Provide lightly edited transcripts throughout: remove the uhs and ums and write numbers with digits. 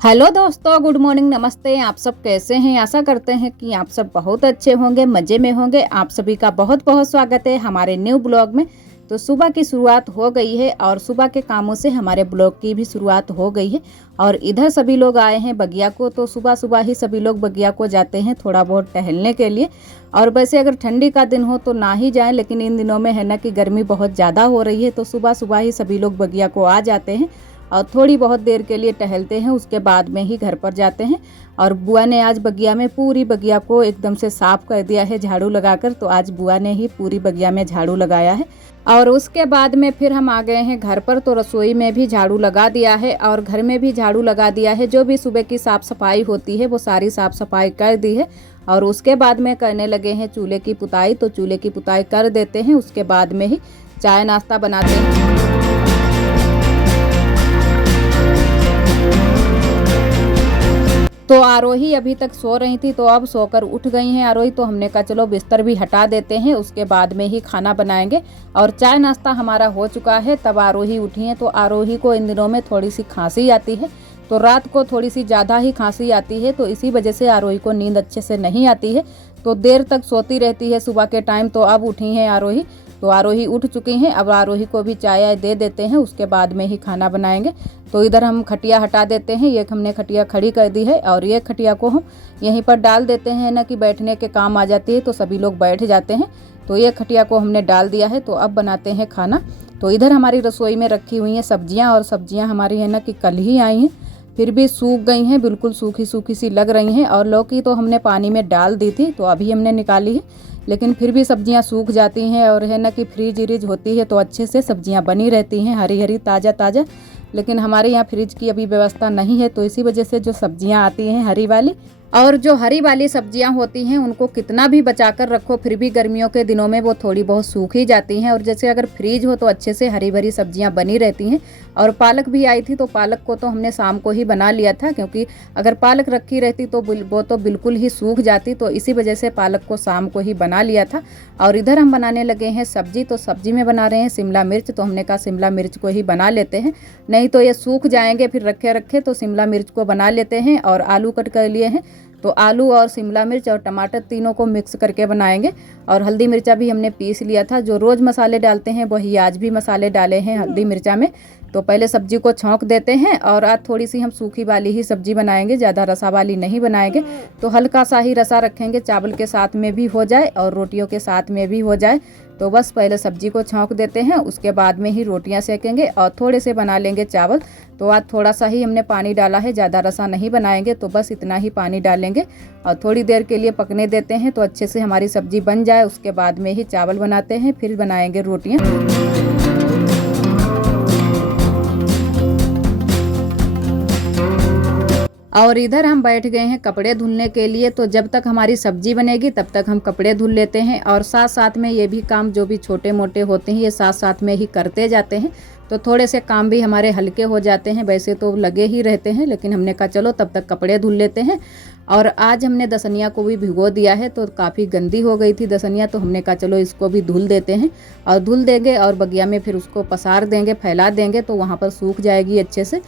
Hello दोस्तों, good morning, नमस्ते। आप सब कैसे हैं? आशा करते हैं कि आप सब बहुत अच्छे होंगे, मज़े में होंगे। आप सभी का बहुत बहुत स्वागत है हमारे न्यू ब्लॉग में। तो सुबह की शुरुआत हो गई है और सुबह के कामों से हमारे ब्लॉग की भी शुरुआत हो गई है। और इधर सभी लोग आए हैं बगिया को, तो सुबह सुबह ही सभी लोग बगिया को जाते हैं थोड़ा बहुत टहलने के लिए। और वैसे अगर ठंडी का दिन हो तो ना ही जाएं, लेकिन इन दिनों में है ना कि गर्मी बहुत ज़्यादा हो रही है, तो सुबह सुबह ही सभी लोग बगिया को आ जाते हैं और थोड़ी बहुत देर के लिए टहलते हैं, उसके बाद में ही घर पर जाते हैं। और बुआ ने आज बगिया में पूरी बगिया को एकदम से साफ कर दिया है झाड़ू लगाकर। तो आज बुआ ने ही पूरी बगिया में झाड़ू लगाया है। और उसके बाद में फिर हम आ गए हैं घर पर, तो रसोई में भी झाड़ू लगा दिया है और घर में भी झाड़ू लगा दिया है। जो भी सुबह की साफ़ सफाई होती है वो सारी साफ़ सफाई कर दी है। और उसके बाद में करने लगे हैं चूल्हे की पुताई, तो चूल्हे की पुताई कर देते हैं। उसके बाद में ही चाय नाश्ता बनाते हैं। तो आरोही अभी तक सो रही थी, तो अब सोकर उठ गई हैं आरोही। तो हमने कहा चलो बिस्तर भी हटा देते हैं, उसके बाद में ही खाना बनाएंगे। और चाय नाश्ता हमारा हो चुका है, तब आरोही उठी हैं। तो आरोही को इन दिनों में थोड़ी सी खांसी आती है, तो रात को थोड़ी सी ज़्यादा ही खांसी आती है, तो इसी वजह से आरोही को नींद अच्छे से नहीं आती है, तो देर तक सोती रहती है सुबह के टाइम। तो अब उठी हैं आरोही, तो आरोही उठ चुकी हैं। अब आरोही को भी चाय दे देते हैं, उसके बाद में ही खाना बनाएंगे। तो इधर हम खटिया हटा देते हैं, ये हमने खटिया खड़ी कर दी है और ये खटिया को हम यहीं पर डाल देते हैं ना कि बैठने के काम आ जाती है, तो सभी लोग बैठ जाते हैं। तो ये खटिया को हमने डाल दिया है। तो अब बनाते हैं खाना। तो इधर हमारी रसोई में रखी हुई हैं सब्जियाँ, और सब्जियाँ हमारी है ना कि कल ही आई हैं, फिर भी सूख गई हैं, बिल्कुल सूखी सूखी सी लग रही हैं। और लौकी तो हमने पानी में डाल दी थी, तो अभी हमने निकाली है, लेकिन फिर भी सब्जियां सूख जाती हैं। और है ना कि फ्रीज व्रीज होती है तो अच्छे से सब्जियां बनी रहती हैं, हरी हरी ताज़ा ताज़ा। लेकिन हमारे यहाँ फ्रिज की अभी व्यवस्था नहीं है, तो इसी वजह से जो सब्जियां आती हैं हरी वाली, और जो हरी वाली सब्जियां होती हैं उनको कितना भी बचा कर रखो फिर भी गर्मियों के दिनों में वो थोड़ी बहुत सूखी जाती हैं। और जैसे अगर फ्रीज हो तो अच्छे से हरी भरी सब्जियां बनी रहती हैं। और पालक भी आई थी, तो पालक को तो हमने शाम को ही बना लिया था, क्योंकि अगर पालक रखी रहती तो वो तो बिल्कुल ही सूख जाती, तो इसी वजह से पालक को शाम को ही बना लिया था। और इधर हम बनाने लगे हैं सब्जी, तो सब्जी में बना रहे हैं शिमला मिर्च। तो हमने कहा शिमला मिर्च को ही बना लेते हैं, नहीं तो ये सूख जाएंगे फिर रखे रखे, तो शिमला मिर्च को बना लेते हैं। और आलू कट कर लिए हैं, तो आलू और शिमला मिर्च और टमाटर तीनों को मिक्स करके बनाएंगे। और हल्दी मिर्चा भी हमने पीस लिया था, जो रोज़ मसाले डालते हैं वही आज भी मसाले डाले हैं हल्दी मिर्चा में। तो पहले सब्जी को छौंक देते हैं, और आज थोड़ी सी हम सूखी वाली ही सब्जी बनाएंगे, ज़्यादा रसा वाली नहीं बनाएंगे। तो हल्का सा ही रसा रखेंगे, चावल के साथ में भी हो जाए और रोटियों के साथ में भी हो जाए। तो बस पहले सब्जी को छौंक देते हैं, उसके बाद में ही रोटियां सेकेंगे और थोड़े से बना लेंगे चावल। तो आज थोड़ा सा ही हमने पानी डाला है, ज़्यादा रसा नहीं बनाएंगे, तो बस इतना ही पानी डालेंगे और थोड़ी देर के लिए पकने देते हैं, तो अच्छे से हमारी सब्जी बन जाए। उसके बाद में ही चावल बनाते हैं, फिर बनाएंगे रोटियाँ। और इधर हम बैठ गए हैं कपड़े धुलने के लिए। तो जब तक हमारी सब्जी बनेगी तब तक हम कपड़े धुल लेते हैं, और साथ साथ में ये भी काम जो भी छोटे मोटे होते हैं ये साथ साथ में ही करते जाते हैं, तो थोड़े से काम भी हमारे हल्के हो जाते हैं। वैसे तो लगे ही रहते हैं, लेकिन हमने कहा चलो तब तक कपड़े धुल लेते हैं। और आज हमने दसनिया को भी भिगो दिया है, तो काफ़ी गंदी हो गई थी दसनिया, तो हमने कहा चलो इसको भी धुल देते हैं। और धुल देंगे और बगिया में फिर उसको पसार देंगे, फैला देंगे, तो वहाँ पर सूख जाएगी अच्छे से।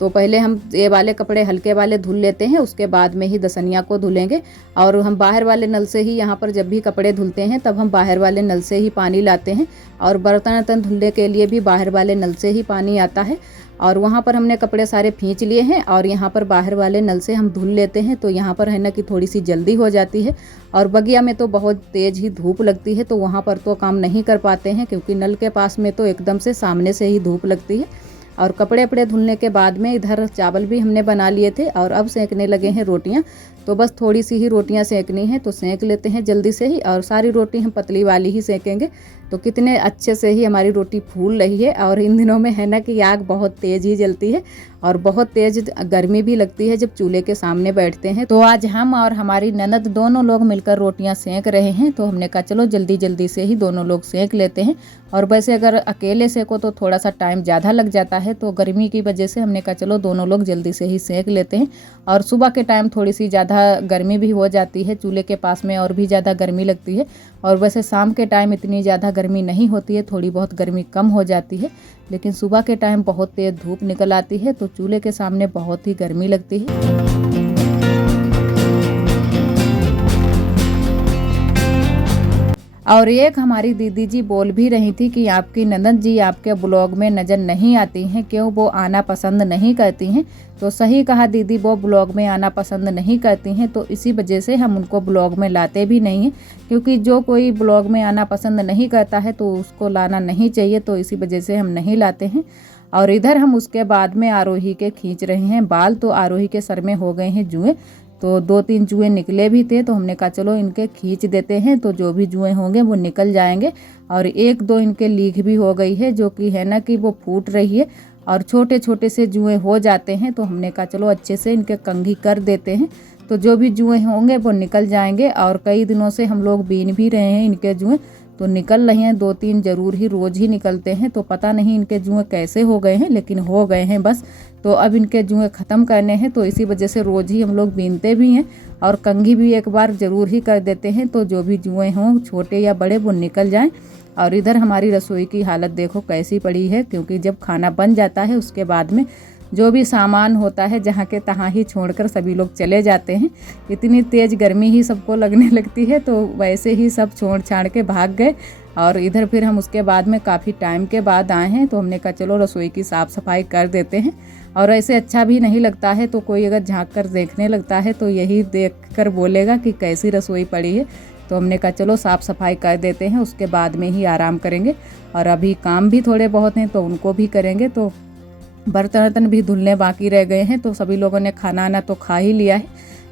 तो पहले हम ये वाले कपड़े हल्के वाले धुल लेते हैं, उसके बाद में ही दसनिया को धुलेंगे। और हम बाहर वाले नल से ही, यहाँ पर जब भी कपड़े धुलते हैं तब हम बाहर वाले नल से ही पानी लाते हैं, और बर्तन वर्तन धुलने के लिए भी बाहर वाले नल से ही पानी आता है। और वहाँ पर हमने कपड़े सारे खींच लिए हैं, और यहाँ पर बाहर वाले नल से हम धुल लेते हैं। तो यहाँ पर है ना कि थोड़ी सी जल्दी हो जाती है, और बगिया में तो बहुत तेज़ ही धूप लगती है, तो वहाँ पर तो काम नहीं कर पाते हैं, क्योंकि नल के पास में तो एकदम से सामने से ही धूप लगती है। और कपड़े वपड़े धुलने के बाद में इधर चावल भी हमने बना लिए थे, और अब सेकने लगे हैं रोटियां। तो बस थोड़ी सी ही रोटियां सेकनी है, तो सेक लेते हैं जल्दी से ही। और सारी रोटी हम पतली वाली ही सेकेंगे, तो कितने अच्छे से ही हमारी रोटी फूल रही है। और इन दिनों में है ना कि आग बहुत तेज़ ही जलती है, और बहुत तेज़ गर्मी भी लगती है जब चूल्हे के सामने बैठते हैं। तो आज हम और हमारी ननद दोनों लोग मिलकर रोटियां सेक रहे हैं, तो हमने कहा चलो जल्दी जल्दी से ही दोनों लोग सेक लेते हैं। और वैसे अगर अकेले सेको तो थोड़ा सा टाइम ज़्यादा लग जाता है, तो गर्मी की वजह से हमने कहा चलो दोनों लोग जल्दी से ही सेक लेते हैं। और सुबह के टाइम थोड़ी सी ज़्यादा ज़्यादा गर्मी भी हो जाती है, चूल्हे के पास में और भी ज़्यादा गर्मी लगती है। और वैसे शाम के टाइम इतनी ज़्यादा गर्मी नहीं होती है, थोड़ी बहुत गर्मी कम हो जाती है, लेकिन सुबह के टाइम बहुत तेज़ धूप निकल आती है तो चूल्हे के सामने बहुत ही गर्मी लगती है। और एक हमारी दीदी जी बोल भी रही थी कि आपकी ननद जी आपके ब्लॉग में नज़र नहीं आती हैं, क्यों वो आना पसंद नहीं करती हैं। तो सही कहा दीदी, वो ब्लॉग में आना पसंद नहीं करती हैं, तो इसी वजह से हम उनको ब्लॉग में लाते भी नहीं हैं, क्योंकि जो कोई ब्लॉग में आना पसंद नहीं करता है तो उसको लाना नहीं चाहिए, तो इसी वजह से हम नहीं लाते हैं। और इधर हम उसके बाद में आरोही के खींच रहे हैं बाल। तो आरोही के सर में हो गए हैं जुएँ, तो 2-3 जुएँ निकले भी थे, तो हमने कहा चलो इनके खींच देते हैं, तो जो भी जुएँ होंगे वो निकल जाएंगे। और 1-2 इनके लीक भी हो गई है, जो कि है ना कि वो फूट रही है और छोटे छोटे से जुएँ हो जाते हैं। तो हमने कहा चलो अच्छे से इनके कंघी कर देते हैं, तो जो भी जुएँ होंगे वो निकल जाएंगे। और कई दिनों से हम लोग बीन भी रहे हैं इनके जुएँ, तो निकल रही हैं, 2-3 ज़रूर ही रोज़ ही निकलते हैं। तो पता नहीं इनके जुएँ कैसे हो गए हैं, लेकिन हो गए हैं बस। तो अब इनके जुएँ ख़त्म करने हैं, तो इसी वजह से रोज़ ही हम लोग बीनते भी हैं और कंघी भी एक बार ज़रूर ही कर देते हैं, तो जो भी जुएँ हों छोटे या बड़े वो निकल जाएं। और इधर हमारी रसोई की हालत देखो कैसी पड़ी है, क्योंकि जब खाना बन जाता है उसके बाद में जो भी सामान होता है जहाँ के तहाँ ही छोड़कर सभी लोग चले जाते हैं। इतनी तेज़ गर्मी ही सबको लगने लगती है, तो वैसे ही सब छोड़ छाड़ के भाग गए। और इधर फिर हम उसके बाद में काफ़ी टाइम के बाद आए हैं, तो हमने कहा चलो रसोई की साफ़ सफाई कर देते हैं। और ऐसे अच्छा भी नहीं लगता है, तो कोई अगर झाँक कर देखने लगता है तो यही देख कर बोलेगा कि कैसी रसोई पड़ी है। तो हमने कहा चलो साफ़ सफाई कर देते हैं, उसके बाद में ही आराम करेंगे। और अभी काम भी थोड़े बहुत हैं तो उनको भी करेंगे। तो बर्तन भी धुलने बाकी रह गए हैं, तो सभी लोगों ने खाना आना तो खा ही लिया है,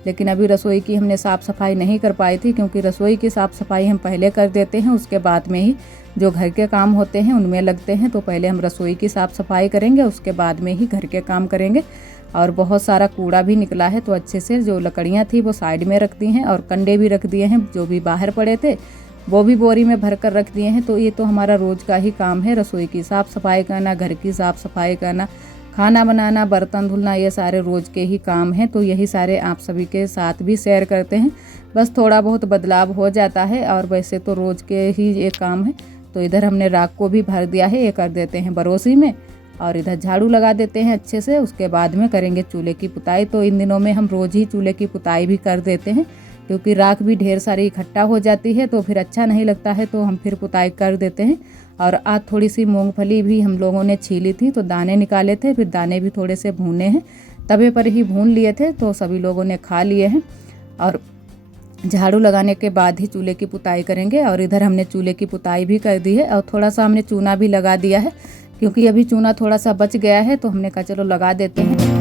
लेकिन अभी रसोई की हमने साफ़ सफाई नहीं कर पाई थी, क्योंकि रसोई की साफ़ सफाई हम पहले कर देते हैं, उसके बाद में ही जो घर के काम होते हैं उनमें लगते हैं। तो पहले हम रसोई की साफ़ सफाई करेंगे, उसके बाद में ही घर के काम करेंगे। और बहुत सारा कूड़ा भी निकला है, तो अच्छे से जो लकड़ियाँ थी वो साइड में रख दी हैं और कंडे भी रख दिए हैं, जो भी बाहर पड़े थे वो भी बोरी में भर कर रख दिए हैं। तो ये तो हमारा रोज़ का ही काम है, रसोई की साफ़ सफाई करना, घर की साफ़ सफाई करना, खाना बनाना, बर्तन धुलना, ये सारे रोज़ के ही काम हैं। तो यही सारे आप सभी के साथ भी शेयर करते हैं, बस थोड़ा बहुत बदलाव हो जाता है, और वैसे तो रोज़ के ही ये काम है। तो इधर हमने राख को भी भर दिया है, ये कर देते हैं बरोसी में, और इधर झाड़ू लगा देते हैं अच्छे से। उसके बाद में करेंगे चूल्हे की पुताई। तो इन दिनों में हम रोज़ ही चूल्हे की पुताई भी कर देते हैं, क्योंकि राख भी ढेर सारी इकट्ठा हो जाती है, तो फिर अच्छा नहीं लगता है, तो हम फिर पुताई कर देते हैं। और आज थोड़ी सी मूंगफली भी हम लोगों ने छीली थी, तो दाने निकाले थे, फिर दाने भी थोड़े से भूने हैं, तवे पर ही भून लिए थे, तो सभी लोगों ने खा लिए हैं। और झाड़ू लगाने के बाद ही चूल्हे की पुताई करेंगे। और इधर हमने चूल्हे की पुताई भी कर दी है, और थोड़ा सा हमने चूना भी लगा दिया है, क्योंकि अभी चूना थोड़ा सा बच गया है, तो हमने कहा चलो लगा देते हैं।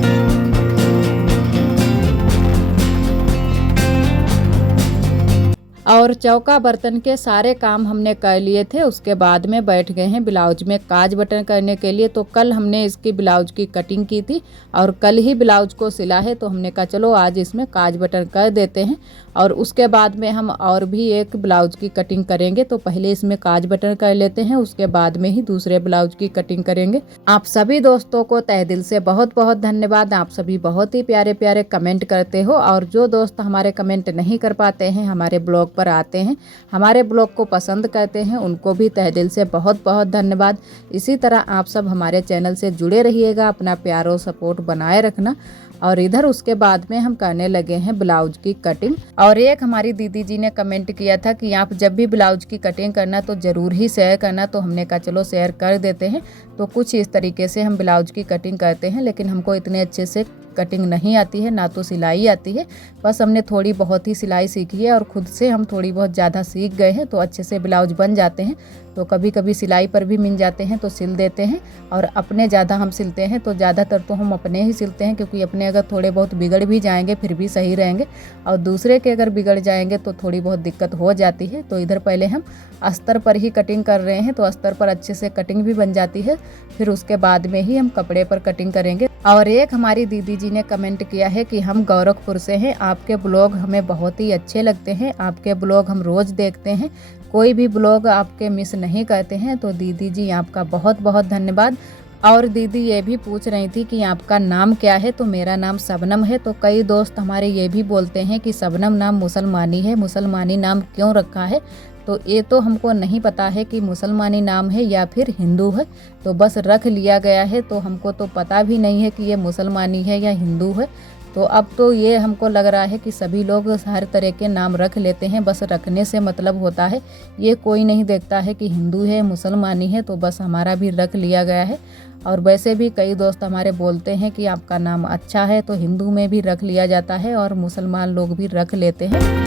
और चौका बर्तन के सारे काम हमने कर लिए थे, उसके बाद में बैठ गए हैं ब्लाउज में काज बटन करने के लिए। तो कल हमने इसकी ब्लाउज की कटिंग की थी और कल ही ब्लाउज को सिला है, तो हमने कहा चलो आज इसमें काज बटन कर देते हैं। और उसके बाद में हम और भी एक ब्लाउज की कटिंग करेंगे, तो पहले इसमें काज बटन कर लेते हैं, उसके बाद में ही दूसरे ब्लाउज की कटिंग करेंगे। आप सभी दोस्तों को तहे दिल से बहुत बहुत धन्यवाद। आप सभी बहुत ही प्यारे प्यारे कमेंट करते हो, और जो दोस्त हमारे कमेंट नहीं कर पाते हैं, हमारे ब्लॉग पर आते हैं, हमारे ब्लॉग को पसंद करते हैं, उनको भी तहे दिल से बहुत बहुत धन्यवाद। इसी तरह आप सब हमारे चैनल से जुड़े रहिएगा, अपना प्यार और सपोर्ट बनाए रखना। और इधर उसके बाद में हम करने लगे हैं ब्लाउज की कटिंग। और एक हमारी दीदी जी ने कमेंट किया था कि आप जब भी ब्लाउज की कटिंग करना तो ज़रूर ही शेयर करना, तो हमने कहा चलो शेयर कर देते हैं। तो कुछ इस तरीके से हम ब्लाउज की कटिंग करते हैं, लेकिन हमको इतने अच्छे से कटिंग नहीं आती है, ना तो सिलाई आती है, बस हमने थोड़ी बहुत ही सिलाई सीखी है और ख़ुद से हम थोड़ी बहुत ज़्यादा सीख गए हैं, तो अच्छे से ब्लाउज बन जाते हैं। तो कभी कभी सिलाई पर भी मिल जाते हैं तो सिल देते हैं, और अपने ज़्यादा हम सिलते हैं, तो ज़्यादातर तो हम अपने ही सिलते हैं, क्योंकि अपने अगर थोड़े बहुत बिगड़ भी जाएंगे फिर भी सही रहेंगे, और दूसरे के अगर बिगड़ जाएंगे तो थोड़ी बहुत दिक्कत हो जाती है। तो इधर पहले हम अस्तर पर ही कटिंग कर रहे हैं, तो अस्तर पर अच्छे से कटिंग भी बन जाती है, फिर उसके बाद में ही हम कपड़े पर कटिंग करेंगे। और एक हमारी दीदी जी ने कमेंट किया है कि हम गोरखपुर से हैं, आपके ब्लॉग हमें बहुत ही अच्छे लगते हैं, आपके ब्लॉग हम रोज़ देखते हैं, कोई भी ब्लॉग आपके मिस नहीं करते हैं। तो दीदी जी आपका बहुत बहुत धन्यवाद। और दीदी ये भी पूछ रही थी कि आपका नाम क्या है, तो मेरा नाम शबनम है। तो कई दोस्त हमारे ये भी बोलते हैं कि शबनम नाम मुसलमानी है, मुसलमानी नाम क्यों रखा है। तो ये तो हमको नहीं पता है कि मुसलमानी नाम है या फिर हिंदू है, तो बस रख लिया गया है। तो हमको तो पता भी नहीं है कि ये मुसलमानी है या हिंदू है। तो अब तो ये हमको लग रहा है कि सभी लोग हर तरह के नाम रख लेते हैं, बस रखने से मतलब होता है। ये कोई नहीं देखता है कि हिंदू है मुसलमानी है, तो बस हमारा भी रख लिया गया है। और वैसे भी कई दोस्त हमारे बोलते हैं कि आपका नाम अच्छा है, तो हिंदू में भी रख लिया जाता है और मुसलमान लोग भी रख लेते हैं।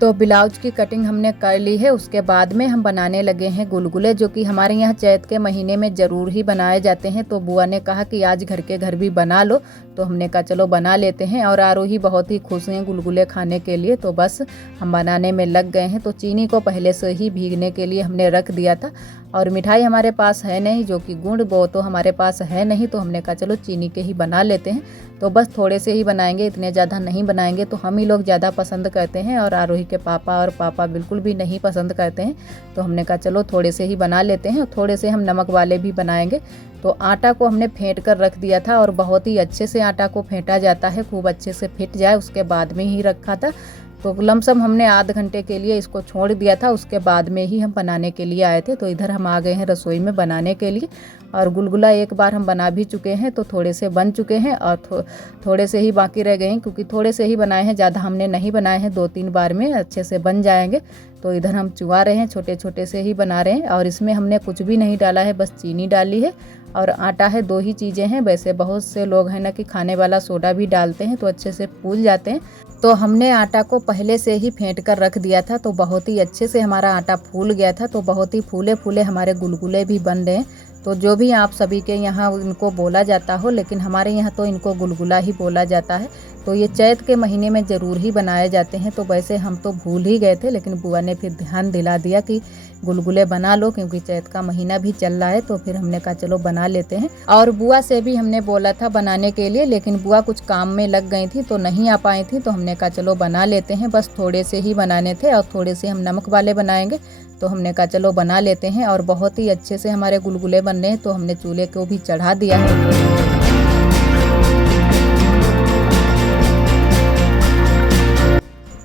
तो ब्लाउज की कटिंग हमने कर ली है। उसके बाद में हम बनाने लगे हैं गुलगुले, जो कि हमारे यहाँ चैत के महीने में ज़रूर ही बनाए जाते हैं। तो बुआ ने कहा कि आज घर के घर भी बना लो, तो हमने कहा चलो बना लेते हैं। और आरोही बहुत ही खुश हैं गुलगुले खाने के लिए, तो बस हम बनाने में लग गए हैं। तो चीनी को पहले से ही भीगने के लिए हमने रख दिया था। और मिठाई हमारे पास है नहीं, जो कि गुड़ वो तो हमारे पास है नहीं, तो हमने कहा चलो चीनी के ही बना लेते हैं। तो बस थोड़े से ही बनाएंगे, इतने ज़्यादा नहीं बनाएंगे। तो हम ही लोग ज़्यादा पसंद करते हैं और आरोही के पापा और पापा बिल्कुल भी नहीं पसंद करते हैं। तो हमने कहा चलो थोड़े से ही बना लेते हैं, और थोड़े से हम नमक वाले भी बनाएंगे। तो आटा को हमने फेंट कर रख दिया था, और बहुत ही अच्छे से आटा को फेंटा जाता है, खूब अच्छे से फिट जाए उसके बाद में ही रखा था। तो लमसम हमने आध घंटे के लिए इसको छोड़ दिया था, उसके बाद में ही हम बनाने के लिए आए थे। तो इधर हम आ गए हैं रसोई में बनाने के लिए। और गुलगुला एक बार हम बना भी चुके हैं, तो थोड़े से बन चुके हैं और थोड़े से ही बाकी रह गए हैं, क्योंकि थोड़े से ही बनाए हैं, ज़्यादा हमने नहीं बनाए हैं। 2-3 बार में अच्छे से बन जाएंगे। तो इधर हम चुवा रहे हैं, छोटे छोटे से ही बना रहे हैं। और इसमें हमने कुछ भी नहीं डाला है, बस चीनी डाली है और आटा है, 2 ही चीज़ें हैं। वैसे बहुत से लोग हैं ना कि खाने वाला सोडा भी डालते हैं, तो अच्छे से फूल जाते हैं। तो हमने आटा को पहले से ही फेंट कर रख दिया था, तो बहुत ही अच्छे से हमारा आटा फूल गया था। तो बहुत ही फूले फूले हमारे गुलगुले भी बन रहे हैं। तो जो भी आप सभी के यहाँ इनको बोला जाता हो, लेकिन हमारे यहाँ तो इनको गुलगुला ही बोला जाता है। तो ये चैत के महीने में ज़रूर ही बनाए जाते हैं। तो वैसे हम तो भूल ही गए थे, लेकिन बुआ ने फिर ध्यान दिला दिया कि गुलगुले बना लो, क्योंकि चैत का महीना भी चल रहा है। तो फिर हमने कहा चलो बना लेते हैं। और बुआ से भी हमने बोला था बनाने के लिए, लेकिन बुआ कुछ काम में लग गई थी, तो नहीं आ पाई थी। तो हमने कहा चलो बना लेते हैं, बस थोड़े से ही बनाने थे और थोड़े से हम नमक वाले बनाएंगे। तो हमने कहा चलो बना लेते हैं। और बहुत ही अच्छे से हमारे गुलगुले बनने हैं, तो हमने चूल्हे को भी चढ़ा दिया है।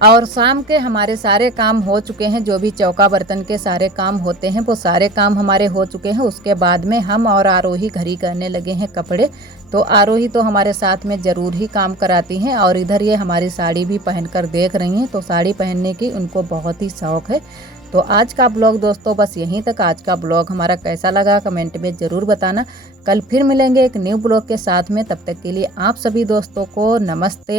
और शाम के हमारे सारे काम हो चुके हैं, जो भी चौका बर्तन के सारे काम होते हैं वो सारे काम हमारे हो चुके हैं। उसके बाद में हम और आरोही घर ही करने लगे हैं कपड़े। तो आरोही तो हमारे साथ में ज़रूर ही काम कराती हैं। और इधर ये हमारी साड़ी भी पहनकर देख रही हैं, तो साड़ी पहनने की उनको बहुत ही शौक़ है। तो आज का ब्लॉग दोस्तों बस यहीं तक। आज का ब्लॉग हमारा कैसा लगा कमेंट में ज़रूर बताना। कल फिर मिलेंगे एक न्यू ब्लॉग के साथ में, तब तक के लिए आप सभी दोस्तों को नमस्ते।